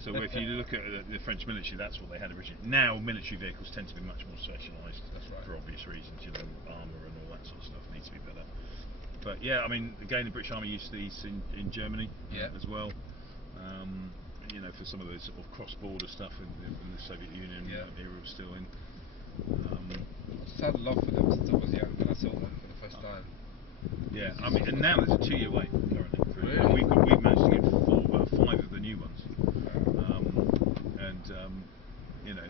So if you look at the French military, that's what they had originally. Now military vehicles tend to be much more specialised. That's right. For obvious reasons, you know, armour and all that sort of stuff needs to be better. But yeah, I mean, again, the British Army used these in Germany as well. You know, for some of the sort of cross-border stuff in the Soviet Union era was still in. I just had a love for them since I was young when I saw one for the first time. Yeah, I mean, and now there's a 2-year wait currently. Really? We've managed to get 5 of the new ones, and you know,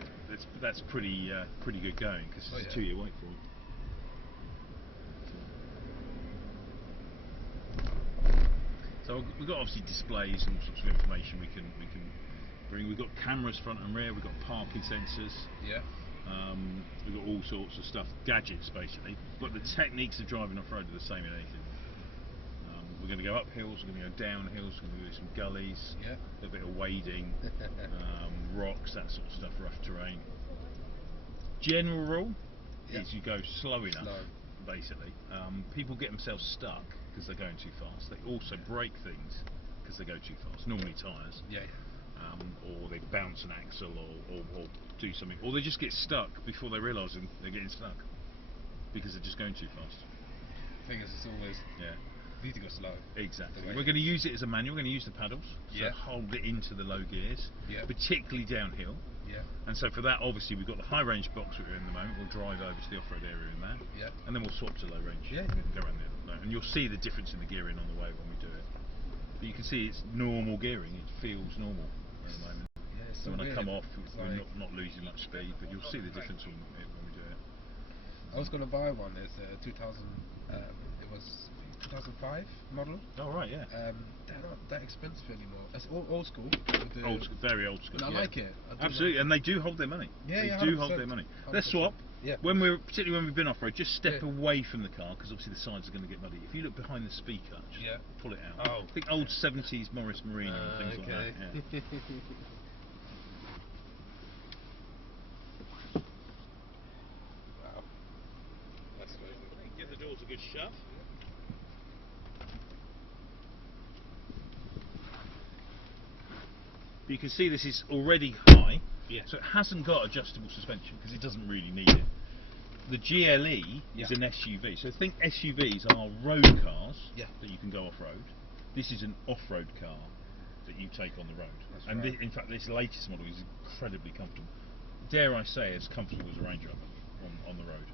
that's pretty good going because it's a 2-year wait for it. So we've got obviously displays and all sorts of information we can bring. We've got cameras front and rear. We've got parking sensors. Yeah. We've got all sorts of stuff, gadgets basically. But the techniques of driving off road are the same in anything. We're going to go up hills. We're going to go down hills. We're going to do some gullies. Yeah. A bit of wading, rocks, that sort of stuff, rough terrain. General rule is you go slow enough. Basically, people get themselves stuck because they're going too fast. They also break things because they go too fast. Normally tyres. Or they bounce an axle or do something, or they just get stuck before they realise they're getting stuck because they're just going too fast. The thing is, it's always you need to go slow. Exactly. We're going to use it as a manual. We're going to use the paddles, so hold it into the low gears, particularly downhill. And so for that, obviously, we've got the high range box that we're in the moment. We'll drive over to the off-road area in that, and then we'll swap to low range. Go around there, and you'll see the difference in the gearing on the way when we do it. But you can see it's normal gearing. It feels normal at the moment. So when I come off, we're not losing much speed, but you'll see the difference when we do it. I was going to buy one. It's a 2000. It was 2005 model. Oh right, yeah. They're not that expensive anymore. It's old school. Old school, very old school. And I like it. Absolutely, and they do hold their money. They do hold their money. Let's swap. Particularly when we've been off road, just step away from the car because obviously the sides are going to get muddy. If you look behind the speaker, just pull it out. I think old 70s Morris Marina and things like that. Wow, that's amazing. Give the doors a good shove. You can see this is already high, so it hasn't got adjustable suspension because it doesn't really need it. The GLE is an SUV, so think SUVs are road cars that you can go off-road. This is an off-road car that you take on the road. In fact, this latest model is incredibly comfortable. Dare I say, as comfortable as a Range Rover on the road.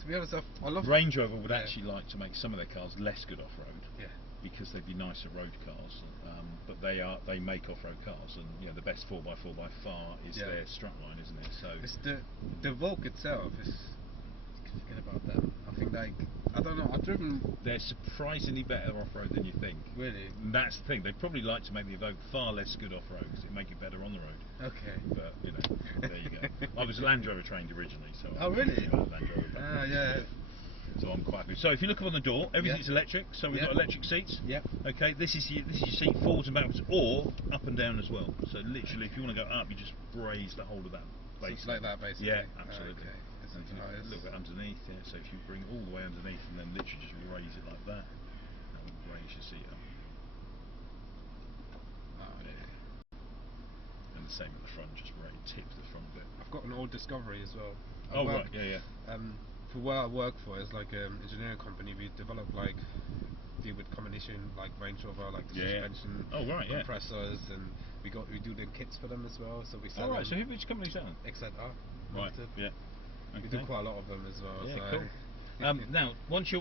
To be honest, I love Range Rover would actually like to make some of their cars less good off-road. Because they'd be nicer road cars, but they make off-road cars, and you know the best 4x4 by far is their strapline, isn't it? So it's the Volk itself is. Forget about that. I think I don't know. I've driven. They're surprisingly better off-road than you think. Really? And that's the thing. They'd probably like to make the Evoque far less good off-road because it'd make it better on the road. Okay. But you know, there you go. I was Land Rover trained originally, so. Oh really? Land Rover. So I'm quite happy. So if you look up on the door, everything's electric. So we've got electric seats. Okay. This is your seat forwards and backwards, or up and down as well. So literally, if you want to go up, you just raise the whole of that. So it's like that, basically. Yeah, absolutely. Okay. And a little bit underneath. So if you bring all the way underneath and then literally just raise it like that, that will raise your seat up. And the same at the front, just tip the front bit. I've got an old Discovery as well. Right. For where I work for, it's like an engineering company. We develop deal with combination like Range Rover, like the suspension, compressors, and we do the kits for them as well. So we sell. Right. So which company is that? XZR. Right. Yeah. Okay. We do quite a lot of them as well. Yeah. Cool. Now, once you're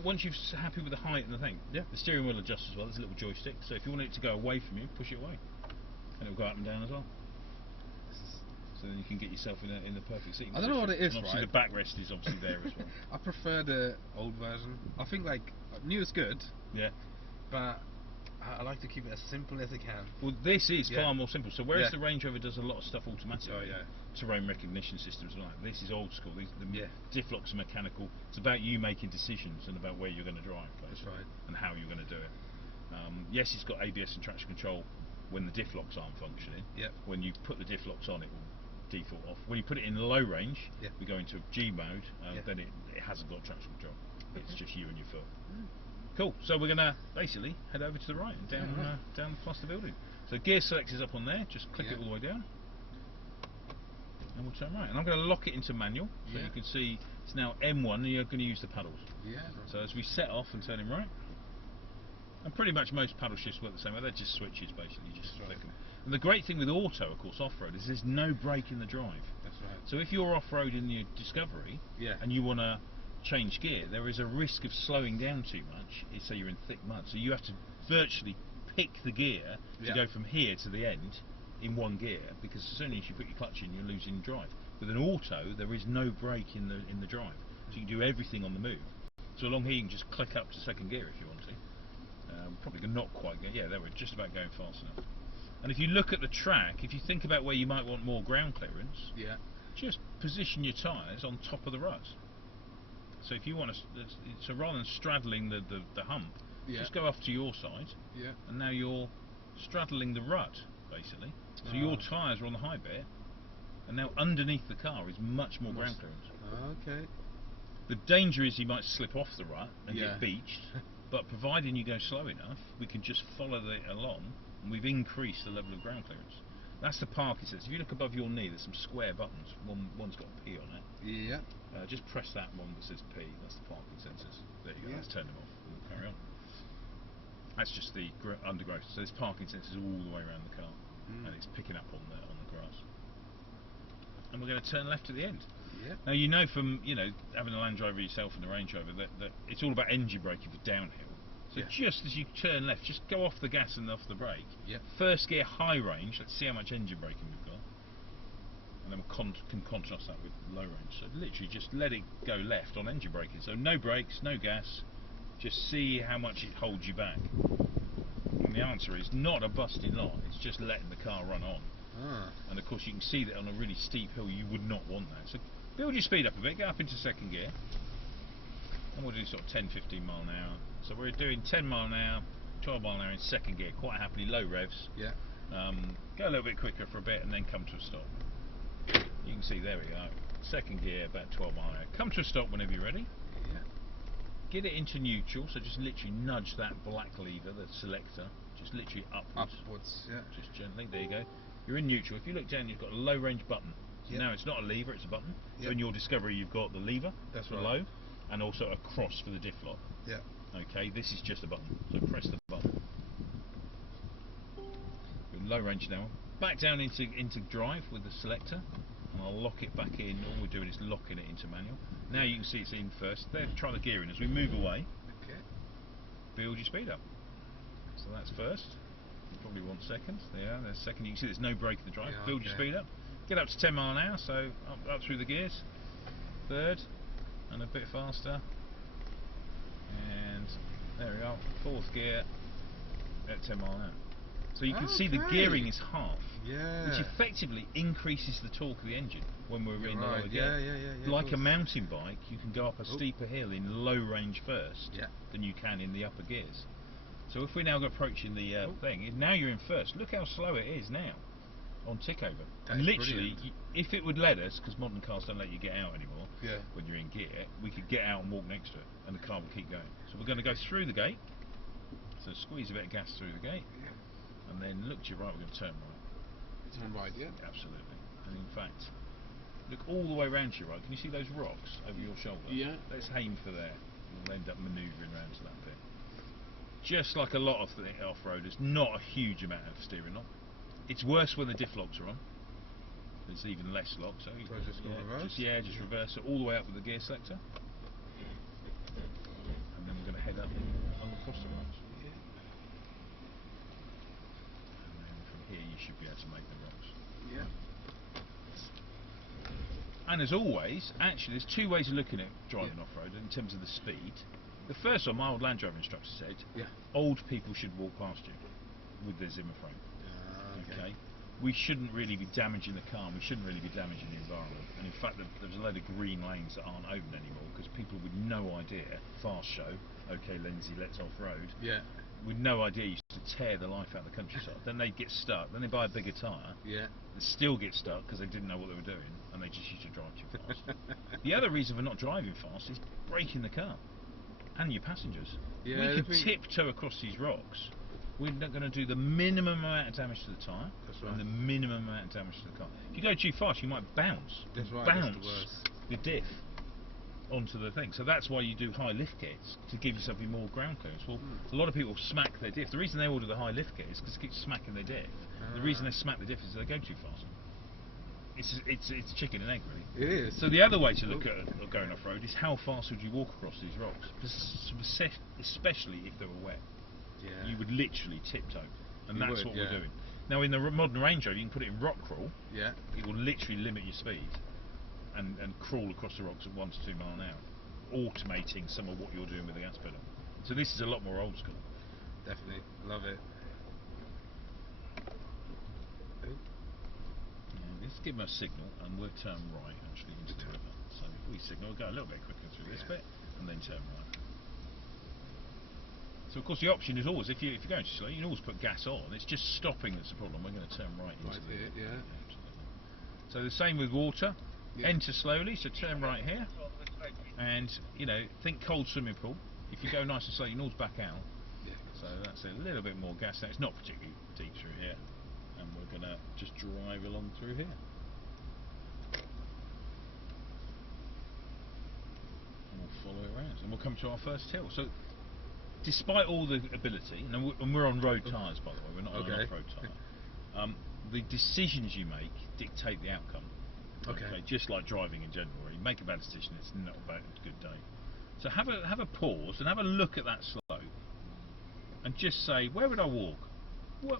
happy with the height and the thing, the steering wheel adjusts as well. There's a little joystick, so if you want it to go away from you, push it away, and it'll go up and down as well. So then you can get yourself in the perfect seat. I don't know what it is, and obviously the backrest is obviously there as well. I prefer the old version. I think new is good. Yeah. But I like to keep it as simple as it can. Well, this is far more simple. So whereas the Range Rover does a lot of stuff automatically, terrain recognition systems, this is old school. The diff locks are mechanical. It's about you making decisions and about where you're going to drive, that's right, and how you're going to do it. Yes, it's got ABS and traction control when the diff locks aren't functioning. When you put the diff locks on, it will default off. When you put it in low range, we go into G mode, then it hasn't got traction control. It's just you and your foot. Cool. So we're going to basically head over to the right and down down past the building. So gear select is up on there. Just click it all the way down, and we'll turn right. And I'm going to lock it into manual, so you can see it's now M1, and you're going to use the paddles. So as we set off and turn him right, and pretty much most paddle shifts work the same way. They're just switches, basically. You just flick them. And the great thing with auto, of course, off-road, is there's no brake in the drive. That's right. So if you're off-road in your Discovery, and you want to change gear, there is a risk of slowing down too much. Say you're in thick mud, so you have to virtually pick the gear to go from here to the end in one gear, because as soon as you put your clutch in, you're losing drive. With an auto, there is no brake in the drive, so you can do everything on the move. So along here, you can just click up to second gear if you want to. Probably not quite go. Yeah, they were just about going fast enough. And if you look at the track, if you think about where you might want more ground clearance, just position your tyres on top of the rut. So if you want to, so rather than straddling the hump, just go off to your side, and now you're straddling the rut, basically. So your tyres are on the high bit, and now underneath the car is much more ground clearance. Okay. The danger is you might slip off the rut and get beached, but providing you go slow enough, we can just follow it along, and we've increased the level of ground clearance. That's the parking sensor. If you look above your knee, there's some square buttons. One's got a P on it. Just press that one that says P. That's the parking sensors. There you go. Let's turn them off. We'll carry on. That's just the undergrowth. So there's parking sensors all the way around the car, and it's picking up on the grass. And we're going to turn left at the end. Now you know from having a Land Rover yourself and a Range Rover that it's all about engine braking for downhill. So just as you turn left, just go off the gas and off the brake. First gear high range. Let's see how much engine braking we've got, and then we can contrast that with low range. So literally just let it go left on engine braking. So no brakes, no gas. Just see how much it holds you back. And the answer is not a busting lot. It's just letting the car run on. And of course you can see that on a really steep hill you would not want that. So build your speed up a bit, get up into second gear, and we'll do sort of 10-15 mile an hour. So we're doing 10 mile an hour, 12 mile an hour in second gear, quite happily, low revs. Go a little bit quicker for a bit and then come to a stop. You can see, there we go, second gear, about 12 mile an hour. Come to a stop whenever you're ready. Get it into neutral, so just literally nudge that black lever, the selector, just literally upwards. Just gently, there you go. You're in neutral. If you look down, you've got a low range button. So now it's not a lever, it's a button. So in your Discovery, you've got the lever for low, and also a cross for the diff lock. Okay, this is just a button, so press the button. We're in low range now. Back down into drive with the selector, and I'll lock it back in. All we're doing is locking it into manual. Now you can see it's in first. There, try the gearing. As we move away, build your speed up. So that's first. You probably want second. There's second. You can see there's no brake in the drive. Build your speed up. Get up to 10 mile an hour, so up through the gears. Third, and a bit faster. And there we are. Fourth gear at 10 mile an hour. So you can see the gearing is half, which effectively increases the torque of the engine when we're in the lower gear. Like a mountain bike, you can go up a steeper hill in low range first than you can in the upper gears. So if we're now approaching the thing, now you're in first. Look how slow it is now on tick over. And literally, if it would let us, because modern cars don't let you get out anymore when you're in gear, we could get out and walk next to it, and the car will keep going. So we're going to go through the gate. So squeeze a bit of gas through the gate. And then look to your right, we're going to turn right. Turn right, Absolutely. And in fact, look all the way around to your right. Can you see those rocks over your shoulder? Let's aim for there. We'll end up manoeuvring around to that bit. Just like a lot of the off-roaders, not a huge amount of steering lock. It's worse when the diff locks are on. There's even less lock. So just go reverse? Just reverse it all the way up with the gear selector. And then we're going to head up across the rocks. Here you should be able to make the rocks. And as always, actually there's two ways of looking at driving off-road in terms of the speed. The first one, my old Land Rover instructor said, old people should walk past you with their Zimmer frame. Okay. We shouldn't really be damaging the car, and we shouldn't really be damaging the environment. And in fact, there's a load of green lanes that aren't open anymore because people with no idea, fast show, okay Lindsay, let's off-road. With no idea used to tear the life out of the countryside. Then they get stuck, then they buy a bigger tyre, they still get stuck because they didn't know what they were doing, and they just used to drive too fast. The other reason for not driving fast is braking the car. and your passengers. Yeah, we can tiptoe across these rocks. We're not going to do the minimum amount of damage to the tyre and the minimum amount of damage to the car. If you go too fast, you might bounce. That's right. Bounce that's the worst. the diff onto the thing. So that's why you do high lift kits, to give yourself more ground clearance. Well, a lot of people smack their diff. The reason they order the high lift kit is because they keep smacking their diff. The reason they smack the diff is they go too fast. It's chicken and egg, really. It is. So the other way to look at going off-road is how fast would you walk across these rocks, especially if they were wet. Yeah. You would literally tiptoe, and that's what we're doing. Now in the modern Range Rover, you can put it in rock crawl. Yeah. It will literally limit your speed and crawl across the rocks at 1 to 2 miles an hour, automating some of what you're doing with the gas pedal. So this is a lot more old school. Definitely, love it. Let's give them a signal and we'll turn right actually into the river. So if we signal, we'll go a little bit quicker through this bit and then turn right. So of course the option is always, if you're going too slow, you can always put gas on. It's just stopping that's the problem. We're going to turn right into the river. Yeah. So the same with water. Enter slowly, so turn right here. And think cold swimming pool. If you go nice and slow, you can always back out. So that's a little bit more gas. It's not particularly deep through here. And we're going to just drive along through here. And we'll follow it around. And we'll come to our first hill. So, despite all the ability, and we're on road tyres by the way, we're not on an off-road tyre, the decisions you make dictate the outcome. Okay. Just like driving in general. You make a bad decision, it's not a good day. So have a pause and have a look at that slope and just say, where would I walk?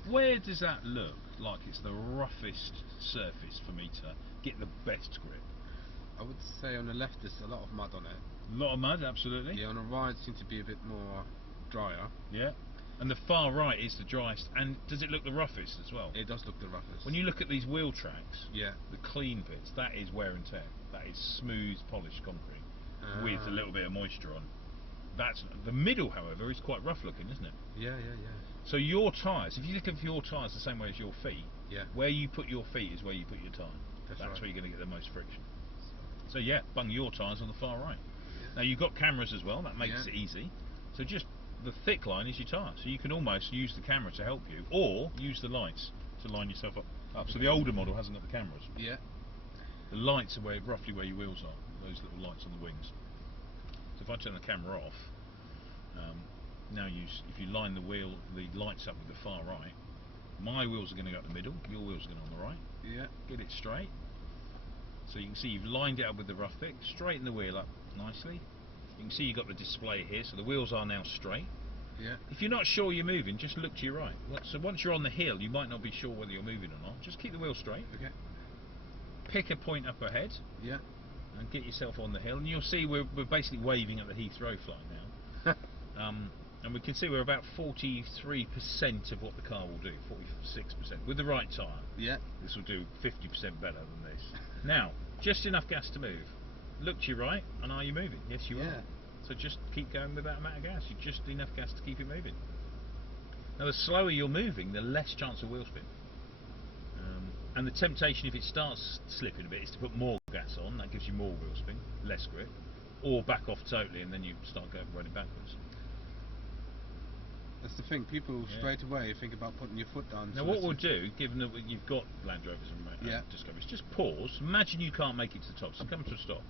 Where does that look like it's the roughest surface for me to get the best grip? I would say on the left there's a lot of mud on it. A lot of mud, absolutely. Yeah, on the right seems to be a bit more drier. Yeah. And the far right is the driest. And does it look the roughest as well? It does look the roughest. When you look at these wheel tracks, the clean bits, that is wear and tear. That is smooth, polished concrete with a little bit of moisture on. That's the middle, however, is quite rough looking, isn't it? Yeah. So your tyres, if you think of your tyres the same way as your feet, where you put your feet is where you put your tyre. That's where you're going to get the most friction. So bung your tyres on the far right. Now you've got cameras as well, that makes it easy. So just the thick line is your tyre, so you can almost use the camera to help you, or use the lights to line yourself up. So the older model hasn't got the cameras. Yeah. The lights are roughly where your wheels are, those little lights on the wings. So if I turn the camera off, now if you line the lights up with the far right, my wheels are going to go up the middle, your wheels are going on the right. Yeah. Get it straight. So you can see you've lined it up with the rough thick, straighten the wheel up nicely. You can see you've got the display here, so the wheels are now straight. Yeah. If you're not sure you're moving, just look to your right. So once you're on the hill, you might not be sure whether you're moving or not. Just keep the wheel straight. Okay. Pick a point up ahead. Yeah. And get yourself on the hill, and you'll see we're basically waving at the Heathrow flight now. And we can see we're about 43% of what the car will do, 46%. With the right tyre, this will do 50% better than this. Now, just enough gas to move. Look to your right, and are you moving? Yes, you are. So just keep going with that amount of gas. You've just enough gas to keep it moving. Now, the slower you're moving, the less chance of wheel spin. And the temptation, if it starts slipping a bit, is to put more gas on. That gives you more wheel spin, less grip, or back off totally, and then you start running backwards. That's the thing. People straight away think about putting your foot down. Now, what we'll do, given that you've got Land Rovers and Discoveries, just pause. Imagine you can't make it to the top, so come to a stop.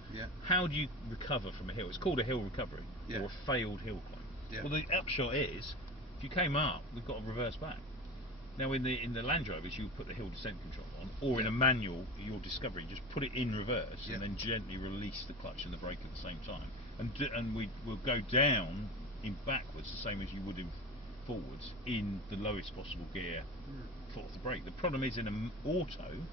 How do you recover from a hill? It's called a hill recovery, or a failed hill climb. Well, the upshot is, if you came up, we've got to reverse back. Now, in the Land Rovers, you put the hill descent control on, or in a manual, your Discovery, just put it in reverse and then gently release the clutch and the brake at the same time, and we'll go down in backwards, the same as you would in forwards, in the lowest possible gear for the brake. The problem is in an auto,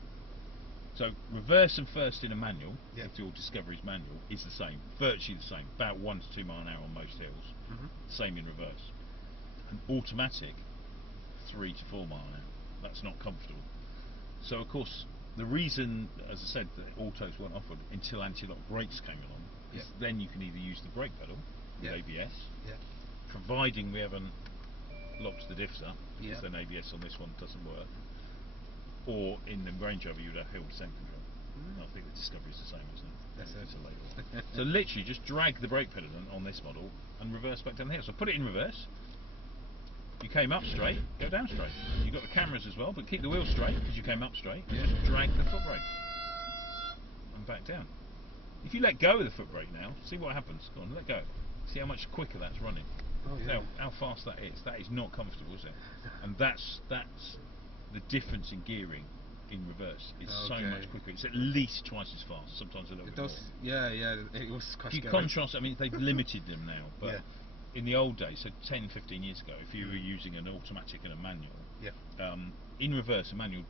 so reverse and first in a manual, if your Discovery's manual, is the same, virtually the same, about 1 to 2 miles an hour on most hills. Same in reverse. And automatic, 3 to 4 miles an hour. That's not comfortable. So of course the reason, as I said, that autos weren't offered until anti-lock brakes came along is then you can either use the brake pedal with ABS, providing we haven't locked the diffs up, because then ABS on this one doesn't work, or in the Range Rover you'd have hill descent control. I think the Discovery is the same, isn't it? That's it. It's a later one. So literally just drag the brake pedal on this model and reverse back down the hill. So put it in reverse. You came up straight, go down straight. You've got the cameras as well, but keep the wheel straight because you came up straight. Yeah. Just drag the foot brake and back down. If you let go of the foot brake now, see what happens. Go on, let go. See how much quicker that's running. Oh, yeah. How fast that is. That is not comfortable, is it? And that's the difference in gearing in reverse. It's so much quicker. It's at least twice as fast, sometimes a little bit more. Yeah, it was quite scary. If you contrast, I mean, they've limited them now, but in the old days, so 10, 15 years ago, if you were using an automatic and a manual, in reverse, a manual,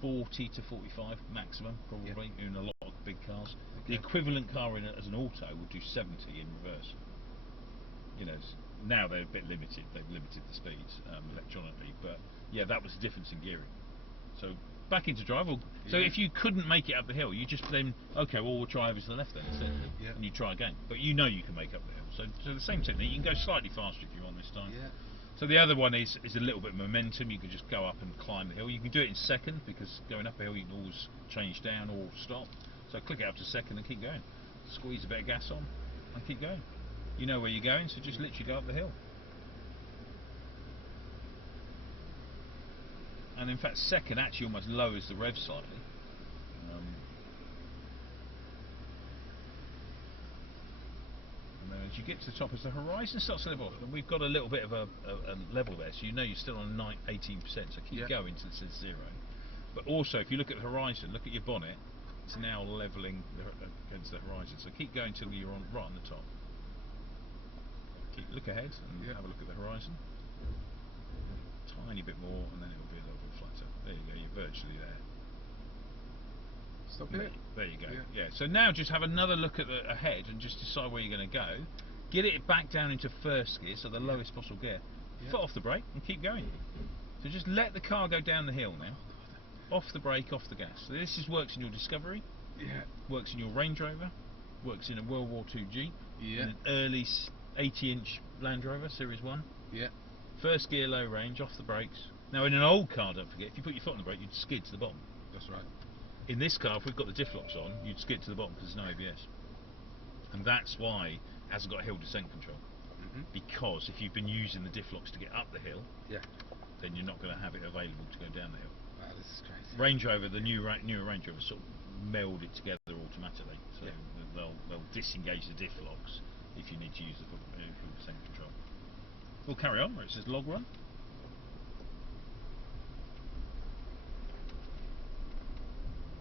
40 to 45 maximum, probably, in a lot of big cars. The equivalent car as an auto would do 70 in reverse. You know, now they're a bit limited. They've limited the speeds electronically, but yeah, that was the difference in gearing. So back into drive. So if you couldn't make it up the hill, you just then we'll try over to the left then, and you try again. But you know you can make up the hill. So the same technique. You can go slightly faster if you want this time. Yeah. So the other one is a little bit of momentum. You can just go up and climb the hill. You can do it in second because going up a hill you can always change down or stop. So click it up to second and keep going. Squeeze a bit of gas on and keep going. You know where you're going, so just literally go up the hill. And in fact, second actually almost lowers the rev slightly. And then as you get to the top, as the horizon starts to level off, and we've got a little bit of a level there, so you know you're still on 18%, so keep going until it says 0. But also, if you look at the horizon, look at your bonnet, it's now levelling against the horizon, so keep going until you're right on the top. Look ahead and have a look at the horizon. Tiny bit more, and then it'll be a little bit flatter. There you go. You're virtually there. Stop it. There you go. Yeah. So now just have another look at the ahead and just decide where you're going to go. Get it back down into first gear, so the lowest possible gear. Foot off the brake and keep going. So just let the car go down the hill now. Off the brake, off the gas. So this works in your Discovery. Yeah. Works in your Range Rover. Works in a World War II Jeep. Yeah. In an early 80-inch Land Rover, Series 1. Yeah. First gear, low range, off the brakes. Now in an old car, don't forget, if you put your foot on the brake, you'd skid to the bottom. That's right. In this car, if we've got the diff locks on, you'd skid to the bottom because there's no ABS. And that's why it hasn't got hill descent control. Because if you've been using the diff locks to get up the hill, then you're not going to have it available to go down the hill. Wow, this is crazy. Range Rover, the newer Range Rover sort of meld it together automatically. So they'll disengage the diff locks if you need to use the hill descent control. We'll carry on where it says log run.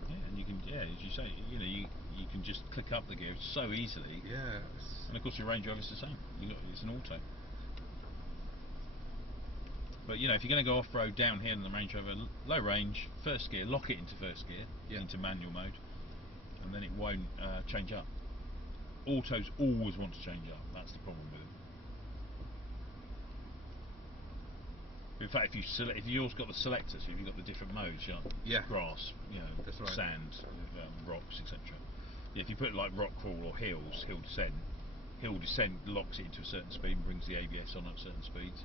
Yeah, and you can, as you say, you can just click up the gear so easily. Yeah. And of course your Range Rover is the same. It's an auto. But if you're going to go off-road down here in the Range Rover, low range, first gear, lock it into first gear, into manual mode, and then it won't change up. Autos always want to change up. That's the problem with them. In fact, if you've also got the selectors, if you've got the different modes, grass, that's right. sand, rocks, etc. If you put like rock crawl or hill descent locks it into a certain speed and brings the ABS on at certain speeds.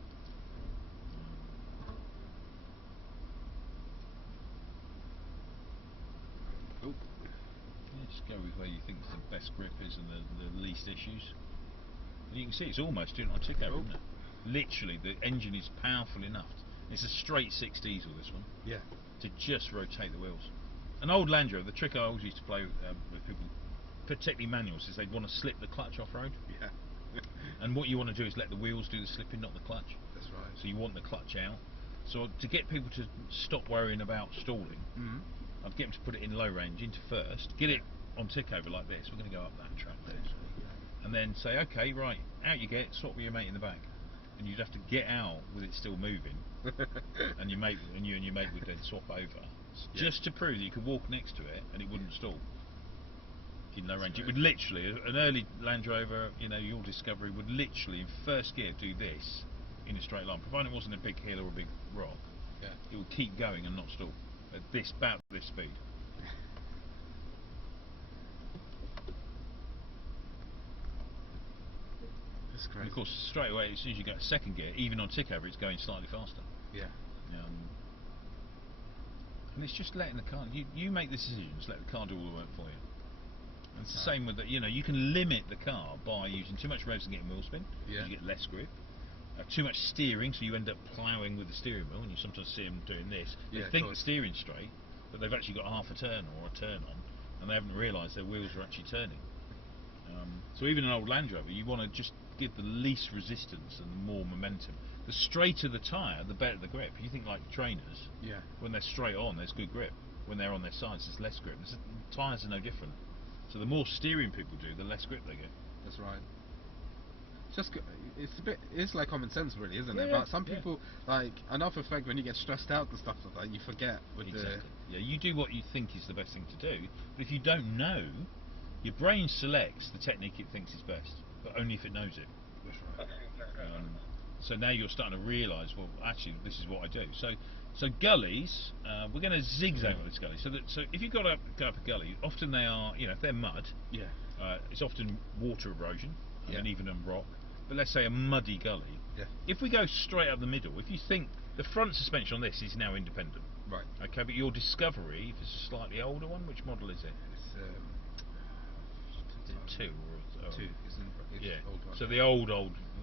Just go with where you think the best grip is and the least issues. And you can see it's almost doing it on tick over, isn't it? Literally, the engine is powerful enough. It's a straight 6 diesel, this one. Yeah. To just rotate the wheels. An old Land Rover, the trick I always used to play with people, particularly manuals, is they'd want to slip the clutch off road. Yeah. And what you want to do is let the wheels do the slipping, not the clutch. That's right. So you want the clutch out. So to get people to stop worrying about stalling, I'd get them to put it in low range into first, get it on tick over like this. We're going to go up that track there. And then say, okay, right, out you get, swap with your mate in the back. And you'd have to get out with it still moving, and you and your mate would then swap over, just to prove that you could walk next to it and it wouldn't stall in low range. It would literally, an early Land Rover, your Discovery would literally in first gear do this in a straight line, provided it wasn't a big hill or a big rock. It would keep going and not stall at about this speed. And of course, straight away, as soon as you go to second gear, even on tick over, it's going slightly faster. Yeah. And it's just letting the car. You make the decisions. Let the car do all the work for you. And it's the same with you know, you can limit the car by using too much revs and getting wheel spin. You get less grip. Too much steering, so you end up ploughing with the steering wheel, and you sometimes see them doing this. They think the steering's straight, but they've actually got half a turn or a turn on, and they haven't realised their wheels are actually turning. So even an old Land Rover, you want to just give the least resistance and the more momentum. The straighter the tyre, the better the grip. You think like trainers, when they're straight on, there's good grip. When they're on their sides, there's less grip. The tyres are no different. So the more steering people do, the less grip they get. That's right. It's like common sense, really, isn't it? But some people, like, another effect when you get stressed out and stuff like that, you forget with you do what you think is the best thing to do, but if you don't know, your brain selects the technique it thinks is best, but only if it knows it. That's right. So now you're starting to realise, well, actually, this is what I do. So gullies, we're going to zigzag on this gully. So if you've got to go up a gully, often they are, you know, if they're mud, it's often water erosion, and even on rock. But let's say a muddy gully. If we go straight up the middle, if you think the front suspension on this is now independent, right? Okay, but your Discovery, if it's a slightly older one, which model is it? It's 2 or 2. Old one. So the old,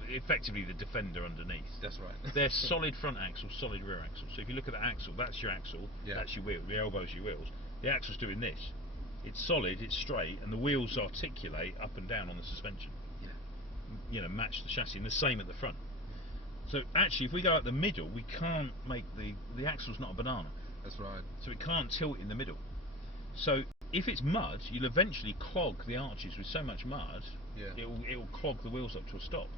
effectively the Defender underneath. That's right. They're solid front axle, solid rear axle. So if you look at the axle, that's your axle, that's your wheel. The elbow's your wheels. The axle's doing this. It's solid, it's straight, and the wheels articulate up and down on the suspension. You know, match the chassis, and the same at the front. So actually, if we go out the middle, we can't make the axle's not a banana. That's right. So it can't tilt in the middle. So if it's mud, you'll eventually clog the arches with so much mud, it will clog the wheels up to a stop.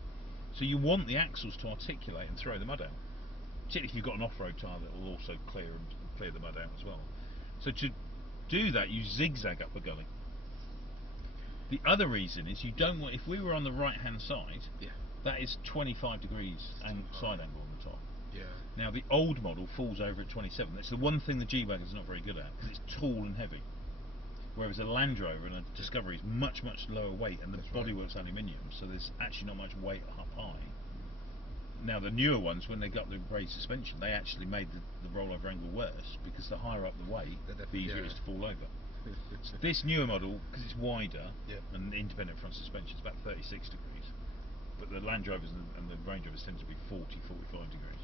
So you want the axles to articulate and throw the mud out. Particularly if you've got an off-road tyre that will also clear the mud out as well. So to do that, you zigzag up a gully. The other reason is you don't want, if we were on the right hand side, that is 25 degrees side angle on the top. Now the old model falls over at 27. That's the one thing the G-Wagon's not very good at, because it's tall and heavy. Whereas a Land Rover and a Discovery is much lower weight, and the bodywork's aluminium, so there's actually not much weight up high. Now the newer ones, when they got the raised suspension, they actually made the rollover angle worse, because the higher up the weight, the easier it is to fall over. So this newer model, because it's wider and independent front suspension, it's about 36 degrees. But the Land Rovers and the Range Rovers tend to be 40-45 degrees.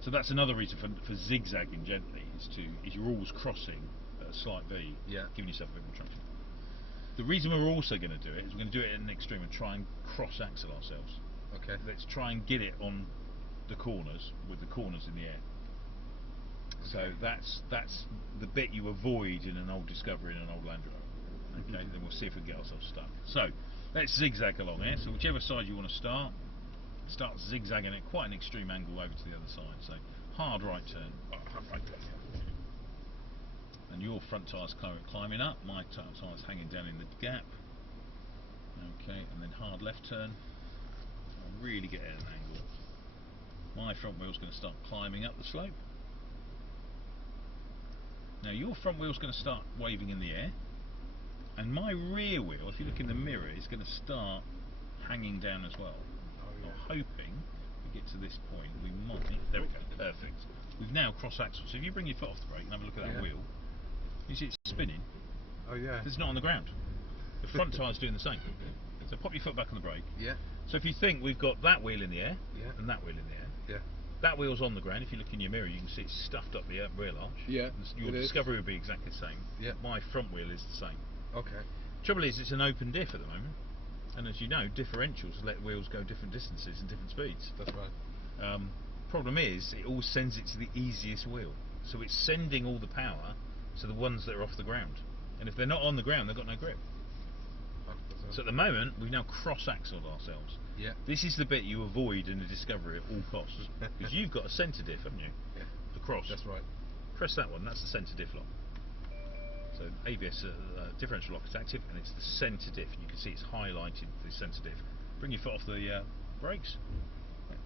So that's another reason for zigzagging gently, is you're always crossing at a slight V, giving yourself a bit more traction. The reason we're also going to do it is we're going to do it at an extreme and try and cross axle ourselves. Okay. Let's try and get it on the corners, with the corners in the air. So that's the bit you avoid in an old Discovery and an old Land Rover. Okay, then we'll see if we can get ourselves stuck. So let's zigzag along here. So whichever side you want to start zigzagging at quite an extreme angle over to the other side. So hard right turn. And your front tyre's climbing up, my tyre's hanging down in the gap. Okay, and then hard left turn. I'll really get at an angle. My front wheel's going to start climbing up the slope. Now your front wheel's going to start waving in the air, and my rear wheel, if you look in the mirror, is going to start hanging down as well. I'm hoping we get to this point, we might. There we go, perfect. We've now crossed axles. So if you bring your foot off the brake and have a look at that wheel, you see it's spinning. Oh yeah. It's not on the ground. The front tyre's doing the same. So pop your foot back on the brake. So if you think we've got that wheel in the air and that wheel in the air. That wheel's on the ground. If you look in your mirror, you can see it's stuffed up the rear arch. Your Discovery will be exactly the same. My front wheel is the same. Okay. Trouble is, it's an open diff at the moment, and as you know, differentials let wheels go different distances and different speeds. That's right. Problem is, it always sends it to the easiest wheel, so it's sending all the power to the ones that are off the ground, and if they're not on the ground, they've got no grip. 100%. So at the moment, we've now cross-axled ourselves. This is the bit you avoid in a Discovery at all costs, because you've got a centre diff, haven't you? Across. That's right. Press that one. That's the centre diff lock. So ABS differential lock is active, and it's the centre diff. You can see it's highlighted the centre diff. Bring your foot off the brakes.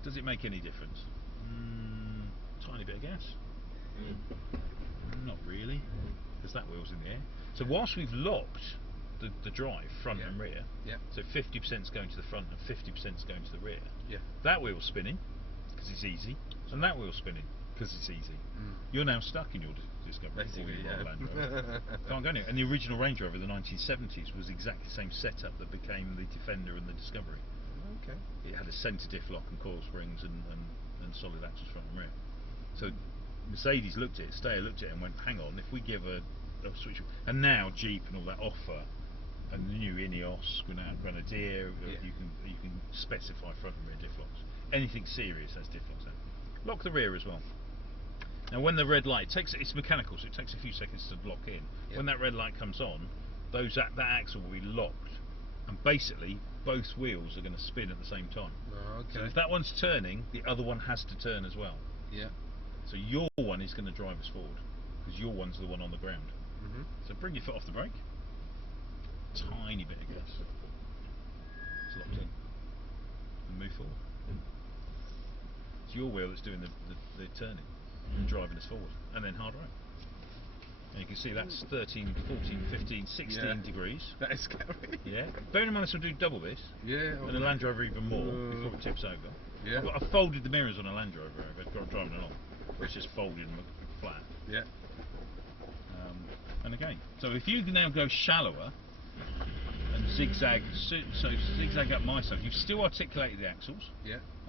Does it make any difference? Tiny bit of gas. Not really, because that wheel's in the air. So whilst we've locked the drive, front and rear, so 50% is going to the front and 50% is going to the rear, that wheel's spinning, because it's easy, and that wheel's spinning, because it's easy. You're now stuck in your Discovery or your Land Rover. Can't go anywhere. And the original Range Rover in the 1970s was exactly the same setup that became the Defender and the Discovery. Okay. It had a centre diff lock and coil springs and solid axles front and rear. So Mercedes looked at it, Steyr looked at it and went, hang on, if we give a switch, and now Jeep and all that offer a new Ineos, Grenadier, you can specify front and rear diff locks. Anything serious has diff locks now. Lock the rear as well. Now when the red light it's mechanical, so it takes a few seconds to lock in. When that red light comes on, that axle will be locked, and basically both wheels are going to spin at the same time. So if that one's turning, the other one has to turn as well. So your one is going to drive us forward, because your one's the one on the ground. So bring your foot off the brake. Tiny bit of gas. It's locked in. And move forward. It's your wheel that's doing the turning and driving us forward. And then hard right. And you can see that's 13, 14, 15, 16 degrees. That is scary. Yeah. Bearing in mind this will do double this. And a Land Rover even more before it tips over. I've folded the mirrors on a Land Rover over driving along. It's just folded and flat. And again, so if you can now go shallower and zigzag, so zigzag up my side, you've still articulated the axles.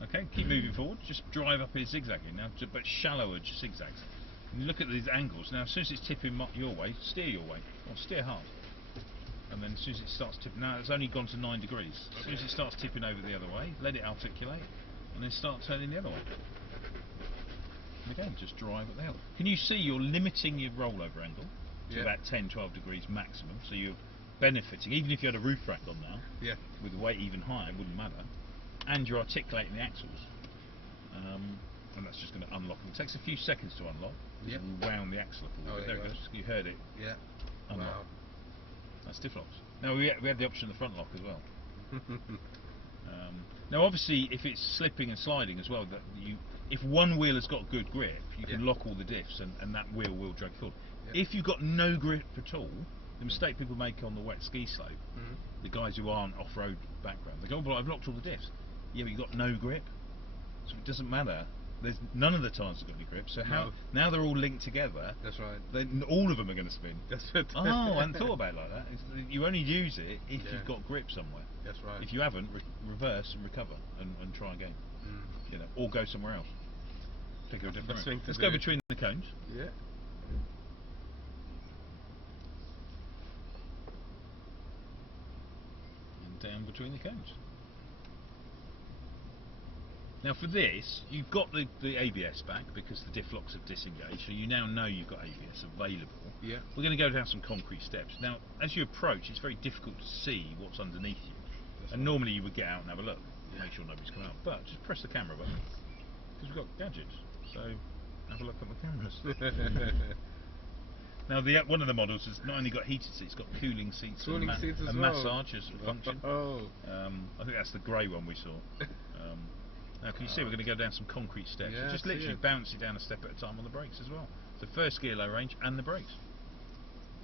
Okay, keep moving forward, just drive up here zigzagging now, but shallower zigzags. And look at these angles. Now as soon as it's tipping your way, steer your way, or steer hard. And then as soon as it starts tipping, now it's only gone to 9 degrees. As soon as it starts tipping over the other way, let it articulate, and then start turning the other way. And again, just drive at the hill. Can you see you're limiting your rollover angle to about 10-12 degrees maximum, so you're benefiting, even if you had a roof rack on now, with the weight even higher, it wouldn't matter, and you're articulating the axles, and that's just going to unlock them. It takes a few seconds to unlock, because we wound the axle up a little bit. There it goes, you heard it. Unlock. Wow. That's diff locks. Now we had the option of the front lock as well. Now obviously if it's slipping and sliding as well, if one wheel has got good grip, you can lock all the diffs and that wheel will drag forward. If you've got no grip at all, the mistake people make on the wet ski slope, the guys who aren't off-road background, they go, well, I've locked all the diffs. Yeah, but you've got no grip, so it doesn't matter. There's none of the tyres have got any grip, so now they're all linked together. That's right. Then all of them are going to spin. That's it. Oh, I hadn't thought about it like that. You only use it if you've got grip somewhere. That's right. If you haven't, reverse and recover and try again. You know, or go somewhere else. Pick a different route. Let's go between the cones. And down between the cones. Now for this, you've got the ABS back because the diff locks have disengaged, so you now know you've got ABS available. We're going to go down some concrete steps. Now, as you approach, it's very difficult to see what's underneath you. And normally you would get out and have a look, make sure nobody's coming up. But just press the camera button, because we've got gadgets. So have a look at the cameras. Now, one of the models has not only got heated seats, it's got cooling seats and massage as a function. I think that's the grey one we saw. Now can you see we're going to go down some concrete steps. Just literally bounce it down a step at a time on the brakes as well. So first gear low range and the brakes.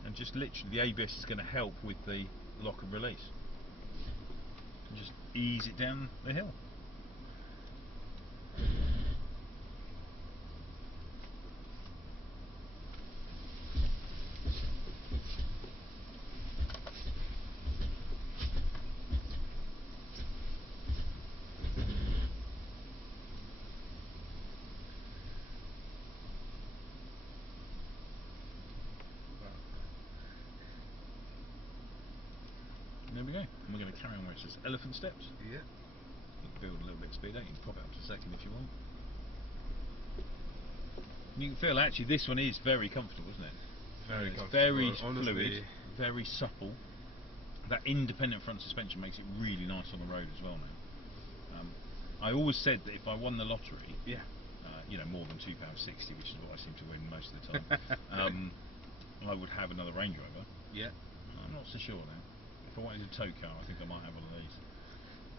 And just literally the ABS is going to help with the lock and release. And just ease it down the hill. There we go, and we're going to carry on where it says elephant steps. You can build a little bit of speed out, you can pop it up to second if you want. You can feel actually this one is very comfortable, isn't it? Very comfortable. Very fluid, very supple. That independent front suspension makes it really nice on the road as well now. I always said that if I won the lottery, you know, more than £2.60, which is what I seem to win most of the time, I would have another Range Rover. I'm not so sure now. If I wanted a tow car, I think I might have one of these.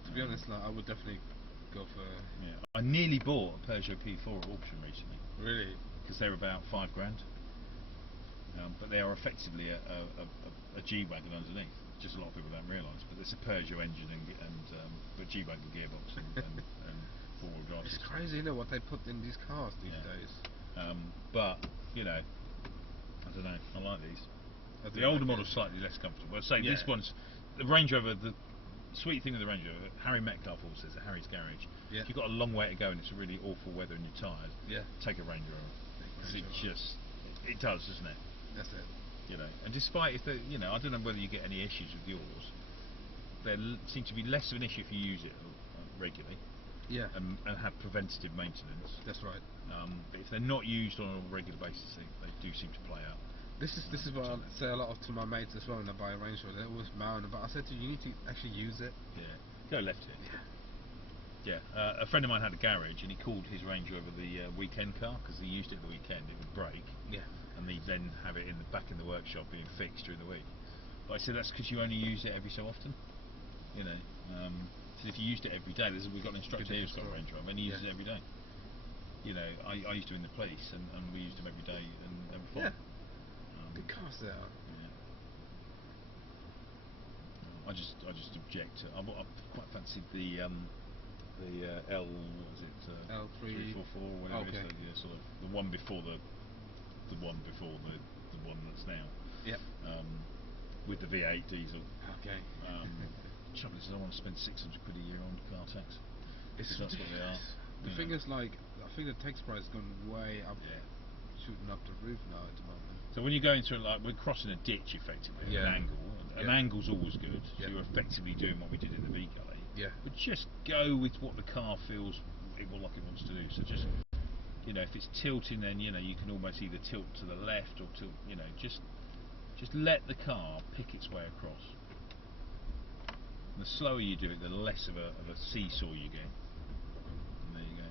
To be honest, like, I would definitely go for... I nearly bought a Peugeot P4 at auction recently. Really? Because they're about £5 grand. But they are effectively a G-Wagon underneath. Just a lot of people don't realise. But it's a Peugeot engine and G-Wagon gearbox and four-wheel drive. It's crazy, you know, what they put in these cars these days. But you know, I don't know. I like these. The older model's slightly less comfortable. I'd say this one's the Range Rover. The sweet thing with the Range Rover, Harry Metcalf always says at Harry's Garage, if you've got a long way to go and it's really awful weather in your tyres, take a Range Rover. It does, doesn't it? That's it. You know, and despite if you know, I don't know whether you get any issues with yours. There seem to be less of an issue if you use it regularly. Yeah. And have preventative maintenance. That's right. But if they're not used on a regular basis, they do seem to play out. This is what I say a lot to my mates as well when I buy a Range Rover. They always moan about. I said to you, need to actually use it. Yeah. Go left here. Yeah. A friend of mine had a garage and he called his Range Rover the weekend car because he used it at the weekend. It would break. Yeah. And he'd then have it back in the workshop being fixed during the week. But I said that's because you only use it every so often. You know. If you used it every day, we've got an instructor here who's got a Range Rover and he uses it every day. You know, I used to in the police and we used them every day and they were fine. Good cars they are. Yeah. I just object to. I quite fancied the L. What was it? L344 or whatever it is. The sort of the one before the one that's now. Yeah. With the V8 diesel. Okay. Trouble is, I don't want to spend 600 quid a year on car tax. That's what they are. The thing is, like, I think the tax price has gone way up, shooting up the roof now at the moment. So when you go into it, like, we're crossing a ditch effectively, an angle. An angle's always good, so you're effectively doing what we did in the V-Gully. Yeah. But just go with what the car feels like it wants to do. So just, you know, if it's tilting, then, you know, you can almost either tilt to the left or tilt, you know, just let the car pick its way across. And the slower you do it, the less of a seesaw you get. And there you go.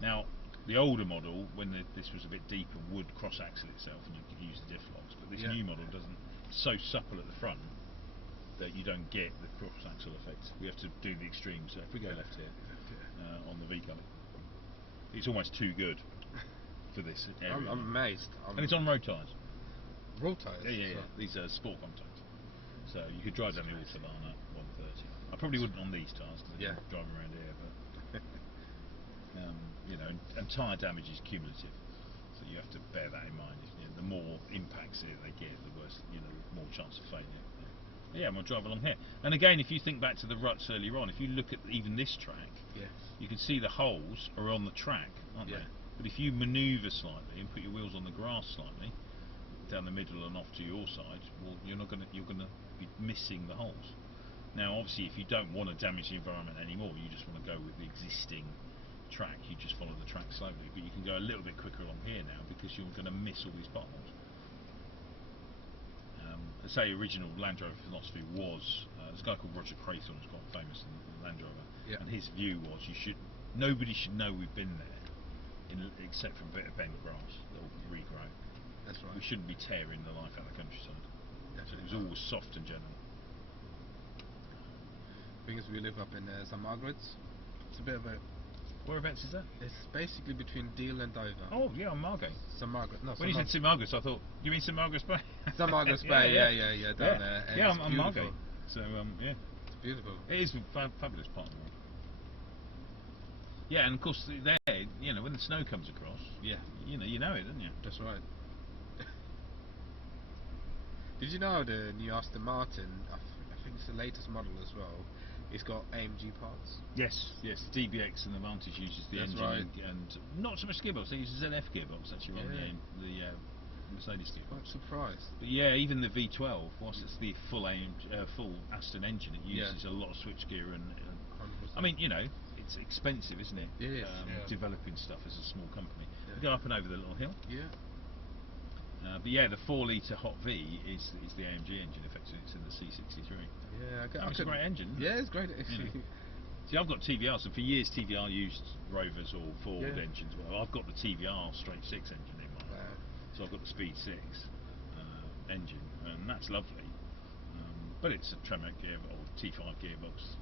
Now, the older model, when this was a bit deeper, would cross-axle itself and you could use the diff locks. But this new model doesn't. It's so supple at the front that you don't get the cross-axle effect. We have to do the extremes. So if we go left here, on the V-Gully, it's almost too good for this area. I'm amazed. And it's on road tyres. Road tyres? Yeah. These are sport contact. So you could drive down the Autobahn at 130. I probably wouldn't on these tyres because I'm driving around here, but you know, and tyre damage is cumulative, so you have to bear that in mind. You know, the more impacts they get, the worse, you know, the more chance of failure. Yeah, I'm going to drive along here. And again, if you think back to the ruts earlier on, if you look at even this track, you can see the holes are on the track, aren't they? But if you manoeuvre slightly and put your wheels on the grass slightly, down the middle and off to your side, well, you're going to be missing the holes. Now, obviously, if you don't want to damage the environment anymore, you just want to go with the existing track, you just follow the track slowly, but you can go a little bit quicker along here now because you're going to miss all these potholes. I say original Land Rover philosophy was there's a guy called Roger Craythorne who's quite famous in Land Rover, and his view was nobody should know we've been there except for a bit of bent grass that will regrow. That's right. We shouldn't be tearing the life out of the countryside. So it was always soft and gentle. The thing is, we live up in St Margaret's. It's a bit of a. Whereabouts is that? It's basically between Deal and Dover. Oh yeah, on Margate. St Margaret. No. When you said St Margaret's, I thought you mean St Margaret's Bay. St Margaret's Bay. Yeah. Down there. And yeah, on Margate. So yeah. It's beautiful. It is a fabulous part of the world. Yeah, and of course there, you know, when the snow comes across, you know it, don't you? That's right. Did you know the new Aston Martin? I think it's the latest model as well. It's got AMG parts. Yes. The DBX and the Vantage uses the engine and not so much gearbox. They use the ZF gearbox actually rather than the Mercedes gearbox. I'm surprised. But yeah, even the V12, whilst it's the full Aston engine, it uses a lot of switchgear and I mean, you know, it's expensive, isn't it? Yes. Developing stuff as a small company. We go up and over the little hill. Yeah. But yeah, the 4-litre Hot V is the AMG engine. Effectively, it's in the C63. Yeah, it's a great engine. Yeah, it's great. Actually. See, I've got TVRs, and for years TVR used Rovers or Ford engines. Well, I've got the TVR straight 6 engine in mine. Wow. So I've got the Speed 6 engine, and that's lovely. But it's a Tremec gearbox or T5 gearbox,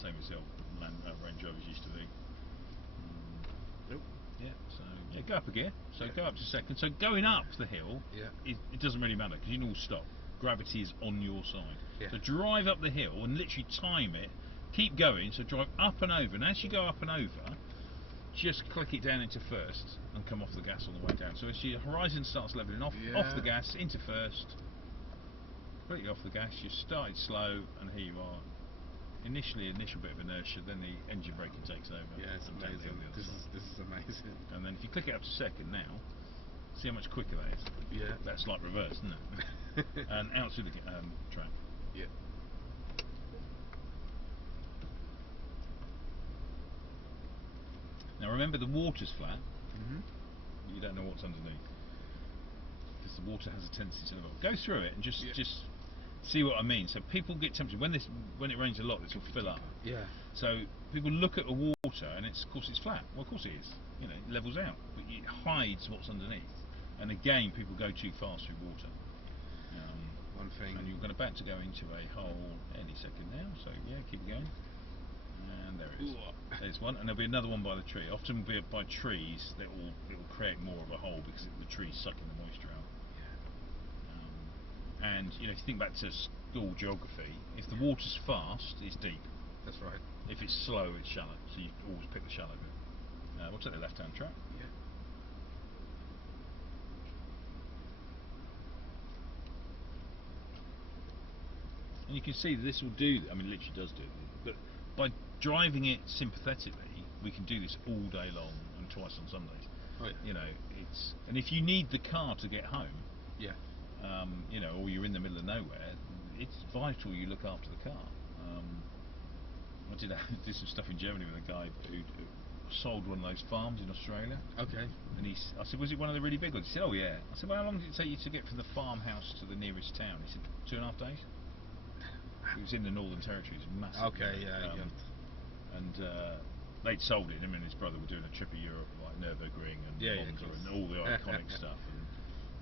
same as the old Range Rovers used to be. Yeah, so go up a gear. So go up to second. So going up the hill, it doesn't really matter because you can all stop. Gravity is on your side. So drive up the hill and literally time it Keep going, so drive up and over, and as you go up and over, just click it down into first and come off the gas on the way down. So as your horizon starts levelling off, off the gas, into first, completely off the gas, you started slow, and here you are. Initial bit of inertia, then the engine braking takes over. Yeah, it's amazing. This is amazing. And then if you click it up to second now, see how much quicker that is? Yeah. That's like reverse, isn't it? And out through the track. Yeah. Now remember, the water's flat. Mm-hmm. You don't know what's underneath, because the water has a tendency to go through it and just see what I mean. So people get tempted when it rains a lot. This will fill up. Yeah. So people look at the water and of course it's flat. Well, of course it is. You know, it levels out, but it hides what's underneath. And again, people go too fast through water. One thing. And you're going about to go into a hole any second now. So yeah, keep going. And there it is. There's one, and there'll be another one by the tree. Often by trees, it will create more of a hole because the tree's sucking the moisture out. And you know, if you think back to school geography, if the water's fast, it's deep. That's right. If it's slow, it's shallow. So you always pick the shallow bit. We'll take the left-hand track. Yeah. And you can see that this will do. I mean, it literally does do it. But by driving it sympathetically, we can do this all day long and twice on Sundays. Oh, yeah. You know, and if you need the car to get home. Yeah. You know, or you're in the middle of nowhere, it's vital you look after the car. I did some stuff in Germany with a guy who sold one of those farms in Australia. Okay. And I said, was it one of the really big ones? He said, oh yeah. I said, well, how long did it take you to get from the farmhouse to the nearest town? He said, 2.5 days. It was in the Northern Territory. It was massive. Okay, yeah. And they'd sold it. Him and his brother were doing a trip of Europe, like Nürburgring and Monza and all the iconic stuff. And,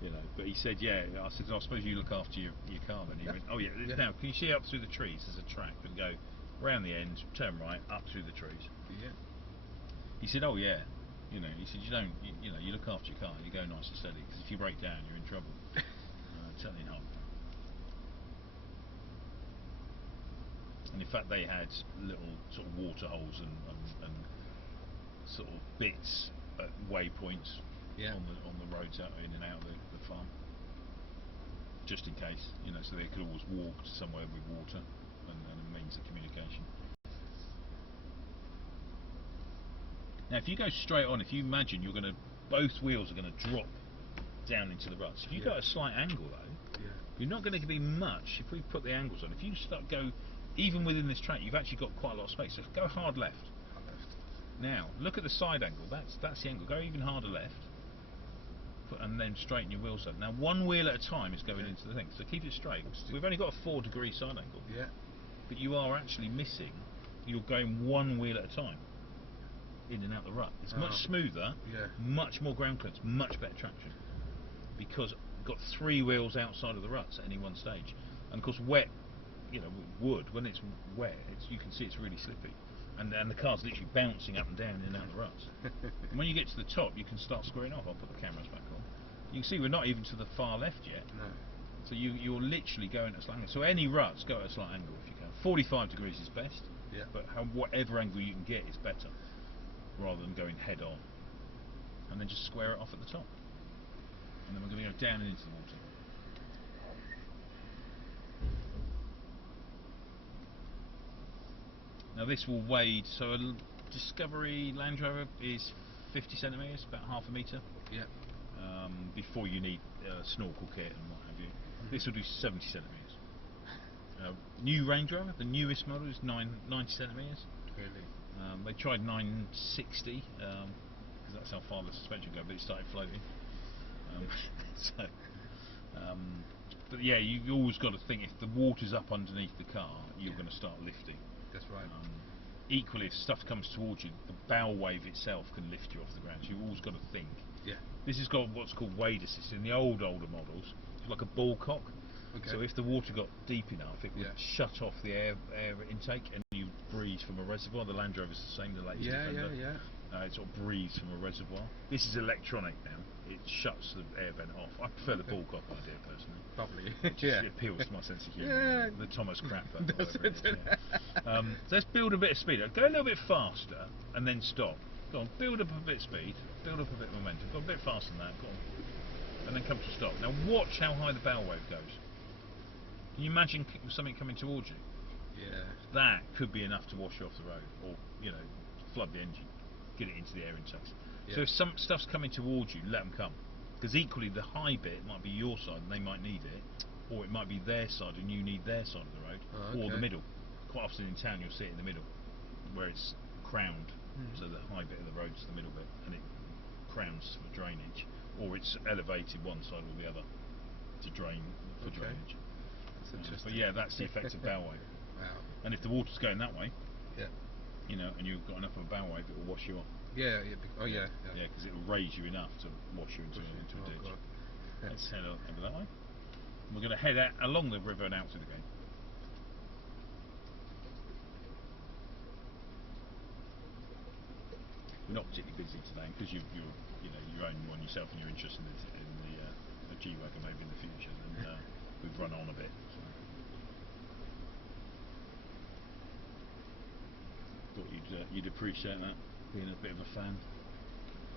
you know, but he said, yeah. I said, I suppose you look after your car then. He went, oh yeah. Now, can you see up through the trees? There's a track that go round the end, turn right, up through the trees. Yeah. He said, oh yeah. You know, he said, you look after your car. You go nice and steady, because if you break down, you're in trouble. Certainly not. And in fact, they had little sort of water holes and sort of bits at waypoints on the roads out in and out of the farm, just in case, you know, so they could always walk to somewhere with water and a means of communication. Now, if you go straight on, if you imagine both wheels are going to drop down into the ruts. If you go at a slight angle though, you're not going to be much. If we put the angles on, if you go even within this track, you've actually got quite a lot of space. So go hard left. Hard left. Now look at the side angle. That's the angle. Go even harder left. And then straighten your wheels up. Now one wheel at a time is going into the thing. So keep it straight. We've only got a 4-degree side angle. Yeah. But you are actually missing. You're going one wheel at a time. In and out the rut. It's much smoother. Yeah. Much more ground clearance. Much better traction. Because we've got 3 wheels outside of the ruts at any one stage. And of course wet, you know, wood, when it's wet, you can see it's really slippy. And the car's literally bouncing up and down in and out of the ruts. And when you get to the top, you can start squaring off. I'll put the cameras back on. You can see we're not even to the far left yet. No. So you're literally going at a slight angle. So any ruts, go at a slight angle if you can. 45 degrees is best. Yeah. But whatever angle you can get is better, rather than going head on. And then just square it off at the top. And then we're going to go down and into the water. Now this will wade, so a Discovery Land Rover is 50 centimetres, about half a metre. Yeah. Before you need a snorkel kit and what have you. This will do 70 centimetres. New Range Rover, the newest model, is 90 centimetres. Really? They tried 960, because that's how far the suspension goes, but it started floating. But yeah, you always got to think, if the water's up underneath the car, you're going to start lifting. That's right. Equally, if stuff comes towards you, the bow wave itself can lift you off the ground. So you've always got to think. Yeah. This has got what's called wade assist. In the older models, it's like a ball cock. Okay. So if the water got deep enough, it would shut off the air intake, and you breathe from a reservoir. The Land Rover is the same, the latest Defender. It sort of breathes from a reservoir. This is electronic now. it shuts the air vent off. I prefer the ball cock idea personally. Probably. It appeals to my sense of humour. The Thomas Crapper, whatever it is. So let's build a bit of speed. Go a little bit faster and then stop. Go on, build up a bit of speed, build up a bit of momentum. Go a bit faster than that. Go on, and then come to stop. Now watch how high the bow wave goes. Can you imagine something coming towards you? Yeah. That could be enough to wash you off the road, or flood the engine, get it into the air intakes. Yeah. So if some stuff's coming towards you, let them come. Because equally, the high bit might be your side and they might need it, or it might be their side and you need their side of the road, or the middle. Quite often in town, you'll see it in the middle, where it's crowned. So the high bit of the road's the middle bit, and it crowns for drainage, or it's elevated one side or the other to drain for drainage. That's interesting. But yeah, that's the effect of bow wave. Wow. And if the water's going that way, yeah, and you've got enough of a bow wave, it will wash you off. Yeah. Oh yeah. Yeah, because it will raise you enough to wash you into a ditch. God. Let's head over that way. We're going to head out along the river and out to the gate. We're not particularly busy today because you own one yourself and you're interested in the G-Wagon maybe in the future, then we've run on a bit. So. Thought you'd appreciate that, being a bit of a fan.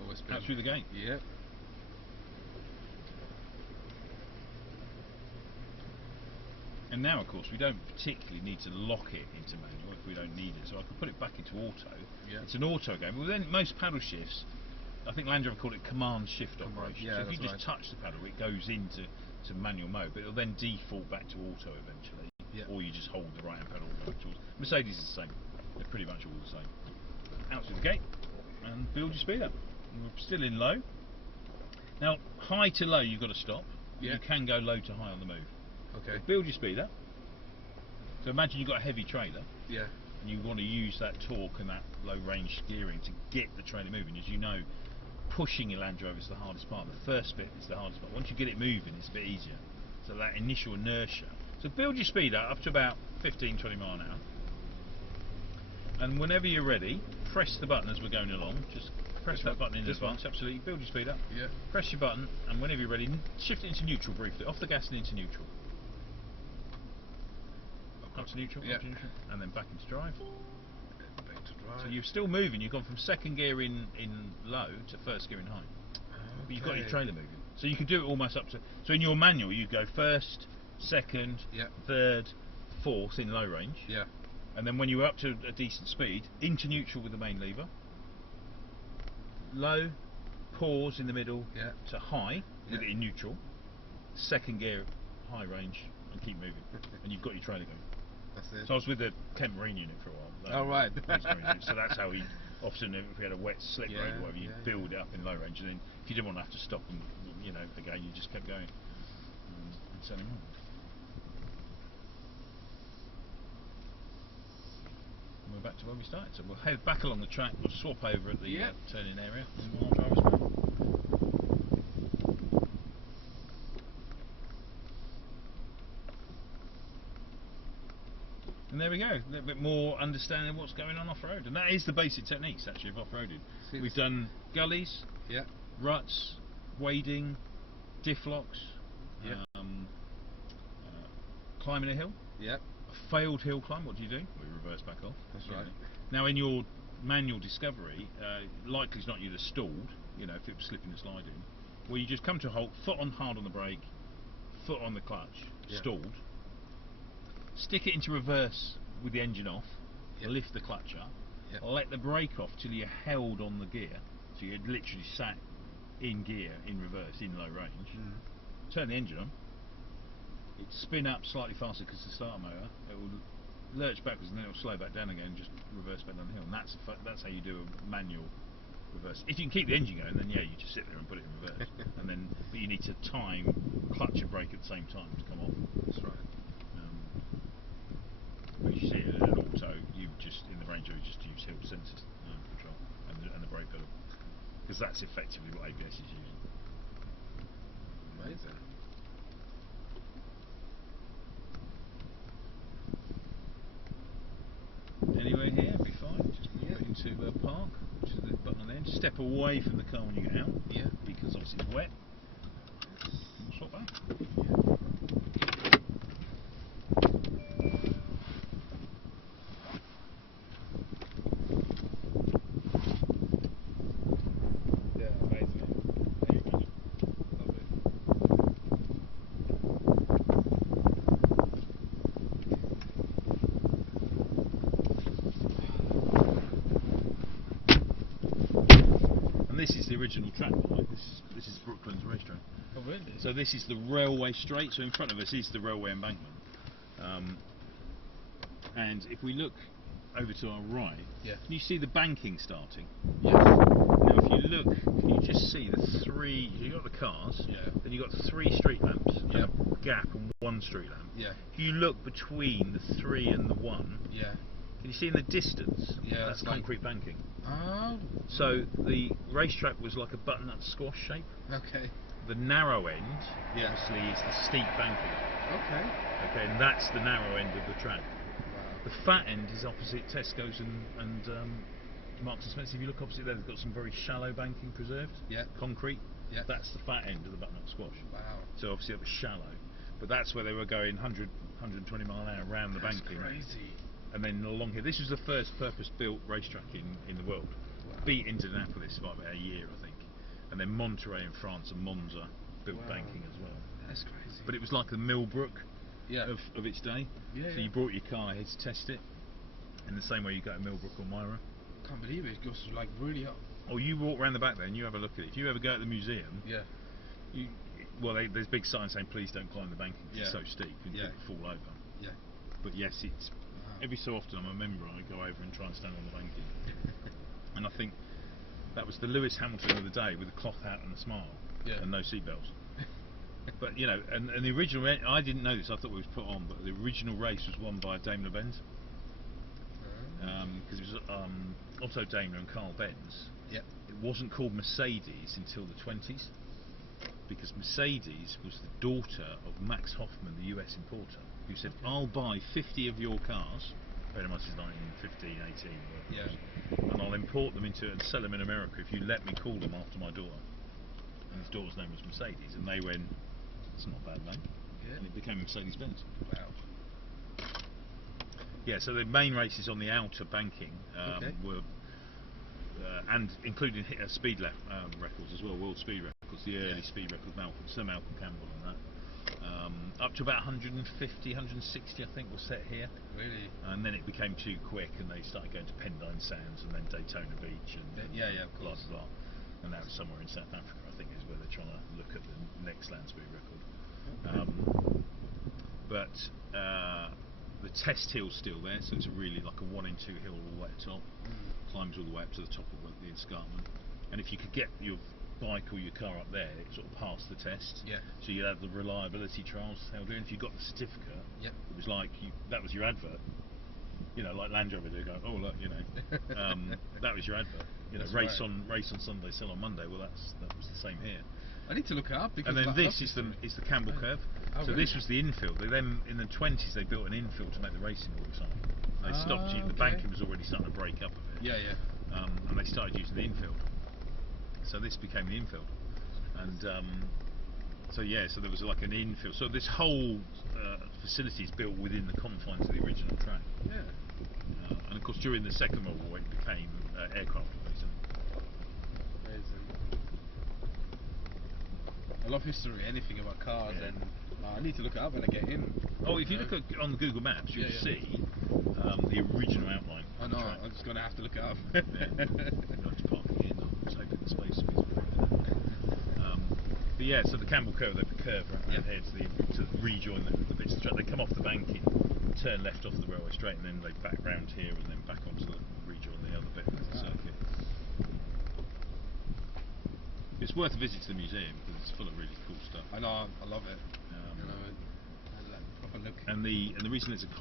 Always been. Out through the gate. Yep. And now, of course, we don't particularly need to lock it into manual if we don't need it. So I can put it back into auto. Yeah. It's an auto game. Well, then most paddle shifts, I think Land Rover called it command shift operation. Yeah, so if you just touch the paddle, it goes into manual mode, but it'll then default back to auto eventually. Yeah. Or you just hold the right hand pedal. Mercedes is the same. They're pretty much all the same. Out through the gate and build your speed up. And we're still in low. Now, high to low, you've got to stop. Yeah. You can go low to high on the move. Okay. So build your speed up. So imagine you've got a heavy trailer. Yeah. And you want to use that torque and that low range steering to get the trailer moving. As you know, pushing your Land Rover is the hardest part. The first bit is the hardest part. Once you get it moving, it's a bit easier. So that initial inertia. So build your speed up to about 15-20 mile an hour. And whenever you're ready, press the button as we're going along. Just press that button in advance. Absolutely. Build your speed up. Yeah. Press your button, and whenever you're ready, shift it into neutral briefly. Off the gas and into neutral. Up to neutral, up to neutral, and then back into drive. Back to drive. So you're still moving. You've gone from second gear in low to first gear in high. But you've got your trailer moving. So you can do it almost up to. So in your manual, you go first, second, third, fourth in low range. Yeah. And then when you're up to a decent speed, into neutral with the main lever. Low, pause in the middle to high with it in neutral. Second gear, high range, and keep moving. And you've got your trailer going. That's it. So I was with the Kent Marine unit for a while. Oh right. So that's how often if we had a wet slick road or whatever, you build it up in low range, and then if you didn't want to have to stop and again, you just kept going and send him on. And we're back to where we started. So we'll head back along the track. We'll swap over at the turning area, and we'll drive us back. And there we go, a little bit more understanding of what's going on off-road. And that is the basic techniques, actually, of off-roading. We've done gullies, ruts, wading, diff locks, climbing a hill, a failed hill climb. What do you do? We reverse back off. That's right. Now, in your manual discovery, likely it's not you'd have stalled, if it was slipping and sliding. Well, you just come to a halt, foot on hard on the brake, foot on the clutch, stalled. Stick it into reverse with the engine off, lift the clutch up, let the brake off till you're held on the gear, so you're literally sat in gear, in reverse, in low range. Turn the engine on, it'd spin up slightly faster because the starter motor, it will lurch backwards and then it will slow back down again and just reverse back down the hill. And that's how you do a manual reverse. If you can keep the engine going, then you just sit there and put it in reverse. But you need to time clutch and brake at the same time to come off. That's right. As you see it in auto, you just in the Range Rover just use hill sensors control and the brake pedal, because that's effectively what ABS is using. Amazing. Anyway, here be fine. Just put into park, which is the button on the end. Step away from the car when you get out. Yeah. Because because obviously it's wet. We'll swap back. This is the original track line. This is Brooklands racetrack. Oh really? So this is the railway straight. So in front of us is the railway embankment. And if we look over to our right, can you see the banking starting? Yes. Now if you look, can you just see the three? You got the cars. Yeah. Then you got 3 street lamps. Yeah. A gap and 1 street lamp. Yeah. If you look between the 3 and the 1. Yeah. Can you see in the distance? Yeah. That's concrete banking. Oh. So the racetrack was like a butternut squash shape. Okay. The narrow end, obviously, is the steep banking. Okay. Okay, and that's the narrow end of the track. Wow. The fat end is opposite Tesco's and Marks and Spencer. If you look opposite there, they've got some very shallow banking preserved. Yeah. Concrete. Yeah. That's the fat end of the butternut squash. Wow. So obviously it was shallow, but that's where they were going 100, 120 mile an hour around the banking. That's crazy. And then along here, this was the first purpose-built racetrack in the world. Wow. Beat Indianapolis by about a year, I think. And then Monterey in France and Monza built banking as well. That's crazy. But it was like the Millbrook of its day. Yeah, so you brought your car here to test it, in the same way you go to Millbrook or Myra. I can't believe it. It goes like really up. Oh, you walk around the back there and you have a look at it. If you ever go to the museum, there's big signs saying please don't climb the banking because it's so steep and you could fall over. Yeah. But yes, it's every so often I'm a member, I go over and try and stand on the banking. And I think that was the Lewis Hamilton of the day with a cloth hat and a smile and no seatbelts. But you know, and the original, I didn't know this, I thought it was put on, but the original race was won by Daimler Benz. Because it was Otto Daimler and Carl Benz. It wasn't called Mercedes until the 20s, because Mercedes was the daughter of Max Hoffman, the US importer, who said, I'll buy 50 of your cars, very much is 1915, 18, and I'll import them into and sell them in America if you let me call them after my daughter. And his daughter's name was Mercedes, and they went, it's not a bad name, and it became Mercedes-Benz. Wow. Yeah, so the main races on the outer banking were, and including speed records as well, world speed records, the early speed records, Sir Malcolm Campbell and that. Up to about 150, 160 I think was set here. Really? And then it became too quick and they started going to Pendine Sands and then Daytona Beach and of course. Blah, blah, blah. And now it's somewhere in South Africa, I think, is where they're trying to look at the next land speed record. But the test hill's still there, so it's really like a 1 in 2 hill all the way at the top. Climbs all the way up to the top of the escarpment. And if you could get your bike or your car up there, it sort of passed the test. So you'd have the reliability trials held in. If you got the certificate, it was like that was your advert. You know, like Land Rover, they go, oh look, you know, that was your advert. You know, race on Sunday, sell on Monday. Well, that was the same here. I need to look it up because. And then this is the Campbell curve. So really? This was the infield. They then in the 20s they built an infield to make the racing more exciting. They stopped using the banking was already starting to break up a bit. And they started using the infield. So this became the infield, and so there was like an infield. So this whole facility is built within the confines of the original track. And of course during the Second World War it became aircraft racing. I love history, anything about cars, and I need to look it up when I get in. Oh, if you look on the Google Maps, you'll see the original outline. I know, I'm just going to have to look it up. You'll have to park again, I was hoping the space would be but yeah, so the Campbell curve, they curve around here to rejoin the bits of the track. They come off the banking, turn left off the railway straight, and then they back round here and then back onto the rejoin the other bit of the circuit. It's worth a visit to the museum because it's full of really cool stuff. I know, I love it. Proper look. And the reason it's a